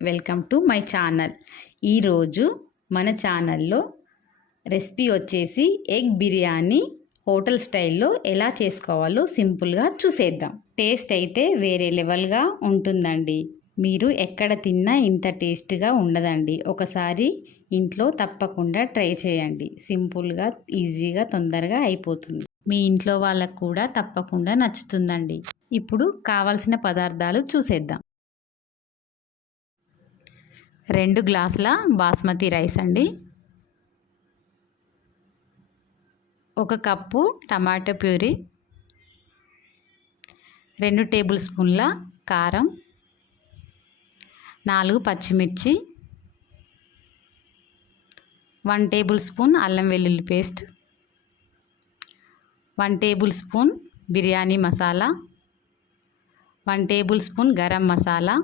Welcome to my channel. ఈరోజు మన ఛానల్లో రెసిపీ వచ్చేసి ఎగ్ బిర్యానీ హోటల్ స్టైల్లో ఎలా చేసుకోవాలో సింపుల్గా చూసేద్దాం. టేస్ట్ అయితే వేరే లెవెల్గా ఉంటుందండి. మీరు ఎక్కడ తిన్నా ఇంత టేస్ట్గా ఉండదండి. ఒకసారి ఇంట్లో తప్పకుండా ట్రై చేయండి. సింపుల్గా, ఈజీగా, తొందరగా అయిపోతుంది. మీ ఇంట్లో వాళ్ళకు కూడా తప్పకుండా నచ్చుతుందండి. ఇప్పుడు కావాల్సిన పదార్థాలు చూసేద్దాం. 2 గ్లాసుల బాస్మతి రైస్ అండి, 1 కప్పు టమాటో ప్యూరీ, 2 టేబుల్ స్పూన్ల కారం, 4 పచ్చిమిర్చి, 1 టేబుల్ స్పూన్ అల్లం వెల్లుల్లి paste, 1 tablespoon biryani masala, 1 tablespoon garam masala,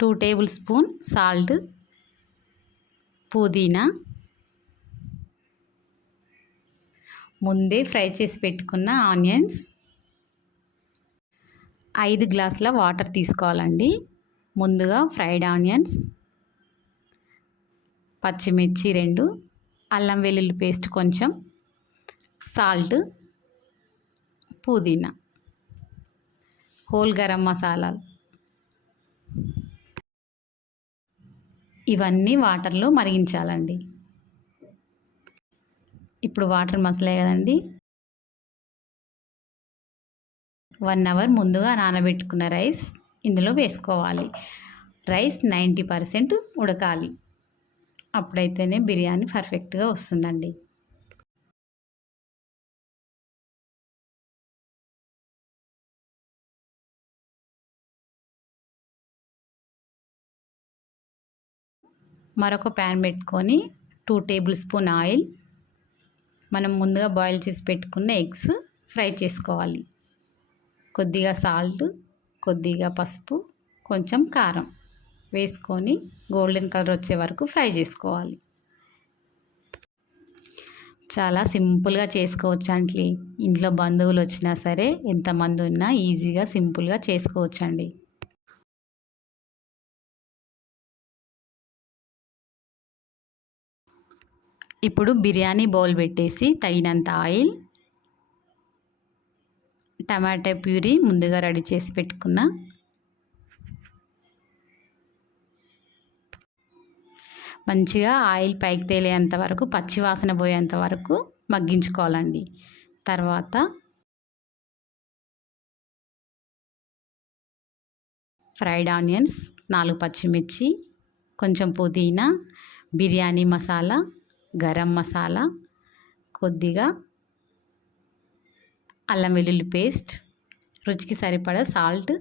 2 tablespoon salt, పుదీనా, ముందే ఫ్రై చేసి పెట్టుకున్న ఆనియన్స్, 5 గ్లాసుల వాటర్ తీసుకోవాలండి. ముందుగా ఫ్రైడ్ ఆనియన్స్, పచ్చిమిర్చి 2, అల్లం వెల్లుల్లి పేస్ట్ కొంచెం, సాల్ట్, పుదీనా, హోల్ గరం మసాలాలు ఇవన్నీ వాటర్లో మరిగించాలండి. ఇప్పుడు వాటర్ మసలే కదండి, 1 అవర్ ముందుగా నానబెట్టుకున్న రైస్ ఇందులో వేసుకోవాలి. రైస్ 90% ఉడకాలి. అప్పుడైతేనే బిర్యానీ పర్ఫెక్ట్గా వస్తుందండి. మరొక ప్యాన్ పెట్టుకొని 2 టేబుల్ స్పూన్ ఆయిల్, మనం ముందుగా బాయిల్ చేసి పెట్టుకున్న ఎగ్స్ ఫ్రై చేసుకోవాలి. కొద్దిగా సాల్ట్, కొద్దిగా పసుపు, కొంచెం కారం వేసుకొని గోల్డెన్ కలర్ వచ్చే వరకు ఫ్రై చేసుకోవాలి. చాలా సింపుల్గా చేసుకోవచ్చండి. ఇంట్లో బంధువులు వచ్చినా సరే, ఎంతమంది ఉన్నా ఈజీగా సింపుల్గా చేసుకోవచ్చండి. ఇప్పుడు బిర్యానీ బౌల్ పెట్టేసి తగినంత ఆయిల్, టమాటా ప్యూరీ ముందుగా రెడీ చేసి పెట్టుకున్న, మంచిగా ఆయిల్ పైకి తేలేంత వరకు, పచ్చి వాసన పోయేంత వరకు మగ్గించుకోవాలండి. తర్వాత ఫ్రైడ్ ఆనియన్స్, 4 పచ్చిమిర్చి, కొంచెం పుదీనా, బిర్యానీ మసాలా, గరం మసాలా, కొద్దిగా అల్లం వెల్లుల్లి పేస్ట్, రుచికి సరిపడా సాల్ట్,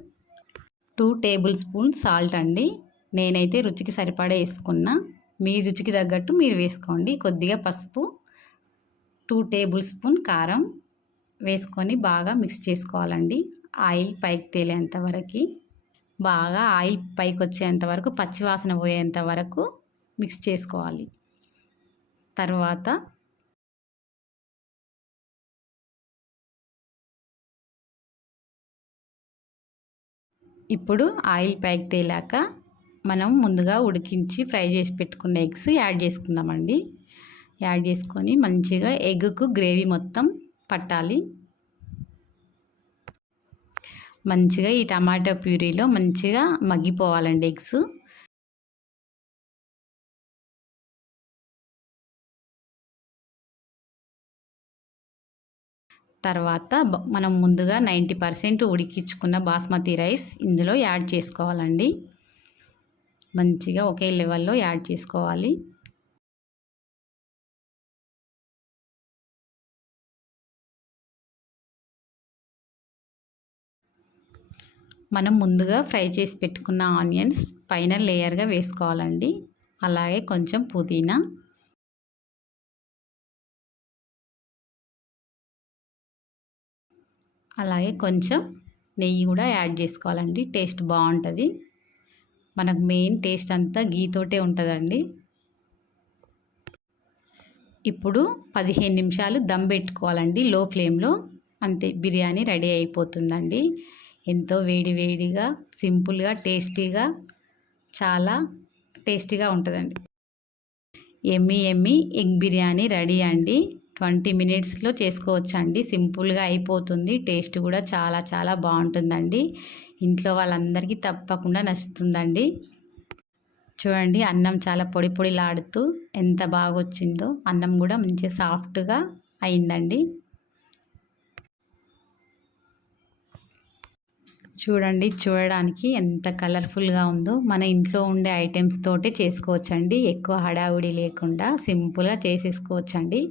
2 టేబుల్ స్పూన్ సాల్ట్ అండి. నేనైతే రుచికి సరిపడా వేసుకున్నా. మీ రుచికి తగ్గట్టు మీరు వేసుకోండి. కొద్దిగా పసుపు, 2 టేబుల్ స్పూన్ కారం వేసుకొని బాగా మిక్స్ చేసుకోవాలండి. ఆయిల్ పైకి తేలేంత వరకు, బాగా ఆయిల్ పైకి వచ్చేంత వరకు, పచ్చివాసన పోయేంత వరకు మిక్స్ చేసుకోవాలి. తర్వాత ఇప్పుడు ఆయిల్ పైకి తేలాక మనం ముందుగా ఉడికించి ఫ్రై చేసి పెట్టుకున్న ఎగ్స్ యాడ్ చేసుకుందామండి. యాడ్ చేసుకొని మంచిగా ఎగ్కు గ్రేవీ మొత్తం పట్టాలి. మంచిగా ఈ టమాటో ప్యూరీలో మంచిగా మగ్గిపోవాలండి ఎగ్స్. తర్వాత మనం ముందుగా 90% ఉడికించుకున్న బాస్మతి రైస్ ఇందులో యాడ్ చేసుకోవాలండి. మంచిగా ఒకే లెవెల్లో యాడ్ చేసుకోవాలి. మనం ముందుగా ఫ్రై చేసి పెట్టుకున్న ఆనియన్స్ పైన లేయర్గా వేసుకోవాలండి. అలాగే కొంచెం పుదీనా, అలాగే కొంచెం నెయ్యి కూడా యాడ్ చేసుకోవాలండి. టేస్ట్ బాగుంటుంది. మనకు మెయిన్ టేస్ట్ అంతా గీతోటే ఉంటుందండి. ఇప్పుడు 15 నిమిషాలు దమ్ పెట్టుకోవాలండి లో ఫ్లేమ్లో. అంతే, బిర్యానీ రెడీ అయిపోతుందండి. ఎంతో వేడివేడిగా సింపుల్గా టేస్టీగా చాలా టేస్టీగా ఉంటుందండి. ఎమ్మి ఎమ్మి ఎగ్ బిర్యానీ రెడీ అండి. 20 మినిట్స్లో చేసుకోవచ్చండి. సింపుల్గా అయిపోతుంది. టేస్ట్ కూడా చాలా చాలా బాగుంటుందండి. ఇంట్లో వాళ్ళందరికీ తప్పకుండా నచ్చుతుందండి. చూడండి, అన్నం చాలా పొడి పొడిలాడుతూ ఎంత బాగా వచ్చిందో. అన్నం కూడా మంచిగా సాఫ్ట్గా అయిందండి. చూడండి, చూడడానికి ఎంత కలర్ఫుల్గా ఉందో. మన ఇంట్లో ఉండే ఐటమ్స్ తోటే చేసుకోవచ్చండి. ఎక్కువ హడావుడి లేకుండా సింపుల్గా చేసేసుకోవచ్చండి.